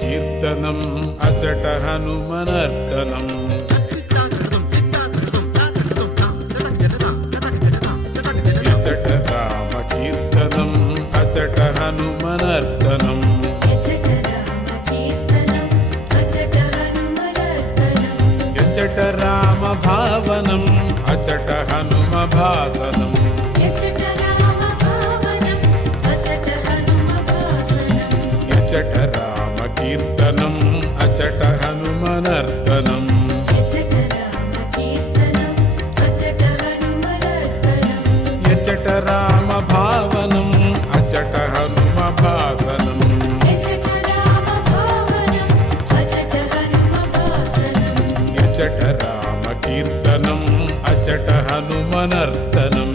కీర్తనం అచట హనుమనర్తనం ఎచట రామ కీర్తనం అచట హనుమనర్తనం ఎచట రామ భావనం అచట హనుమ భాసనం ఎచట రామ కీర్తనం అచట హనుమనర్తనం ఎచట రామ భావనం అచట హనుమ భాసనం ఎచట రామ కీర్తనం అచట హనుమనర్తనం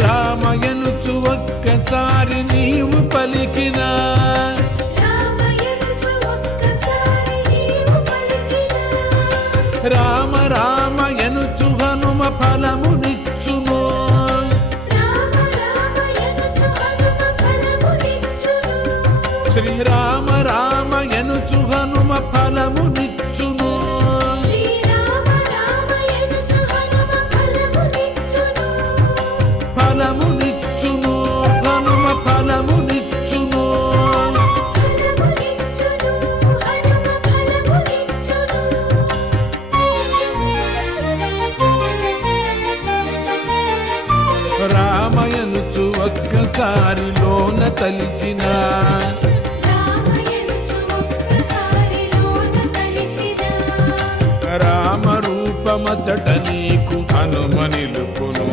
రామయనుచు ఒక్కసారి నీవు పలికిన రామ రామయనుచు హనుమ ఫలమునిచ్చును శ్రీరామ రామయనుచు హనుమ ఫలమునిచ్చును ఫలమునిచ్చును హనుమ ఫలమునిచ్చును రామయనుచు ఒక్కసారి లోన తలిచిన రామ రూపమచట నీకు హనుమ నిలుపును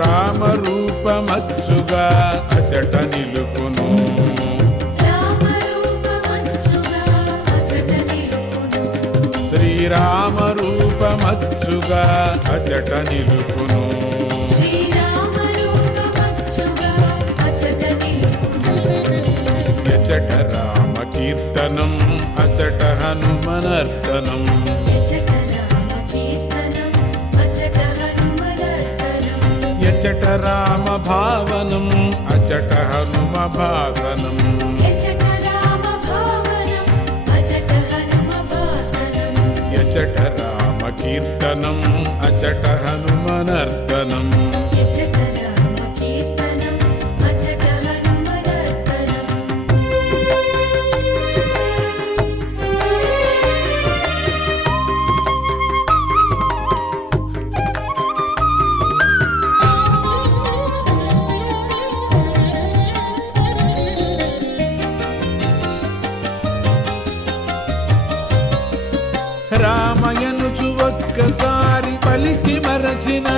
రామ రూపమచ్చుగా అచట నిలుపును శ్రీరామ రూపమచ్చుగా అచట నిలుపును ఎచట రామ కీర్తనం అచట హనుమనర్తనం ఎచట రామ భావనం అచట హనుమ భాసనం ఎచట రామ కీర్తనం అచట హనుమనర్తనం రామయనుచు ఒక్కసారి పలికి మరచిన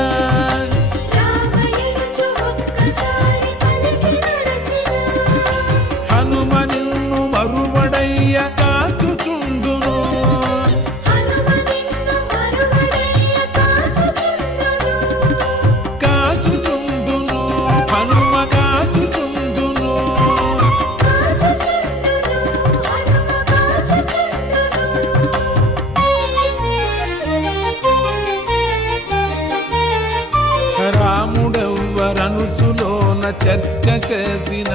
హనుమ నిన్ను మరువడయ్య కాచుచుండును కాచుచుండును హనుమ కాచుచుండును రాముడెవ్వరనుచులోన చర్చ చేసిన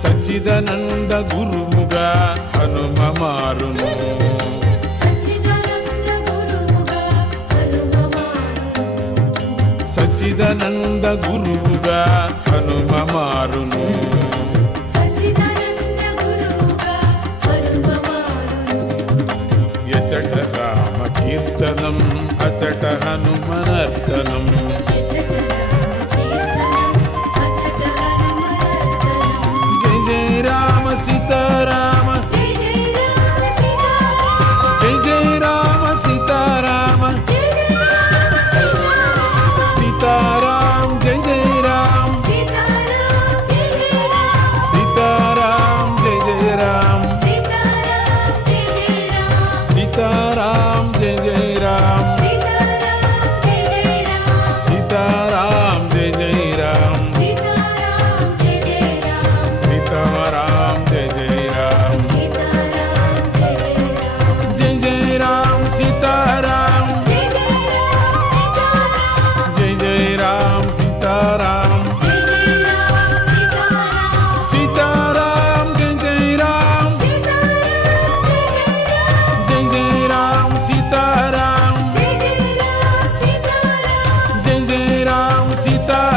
సచ్చిదానంద గురువుగా హనుమ మారును సచ్చిదానంద గురువుగా హనుమ మారును ఎచట రామ కీర్తనం అచట హనుమనర్తనం జయ జయ రామ సీతారామ జయ జయ రామ సీతారామ సీతారామ జయ జయ రామ సీతారామ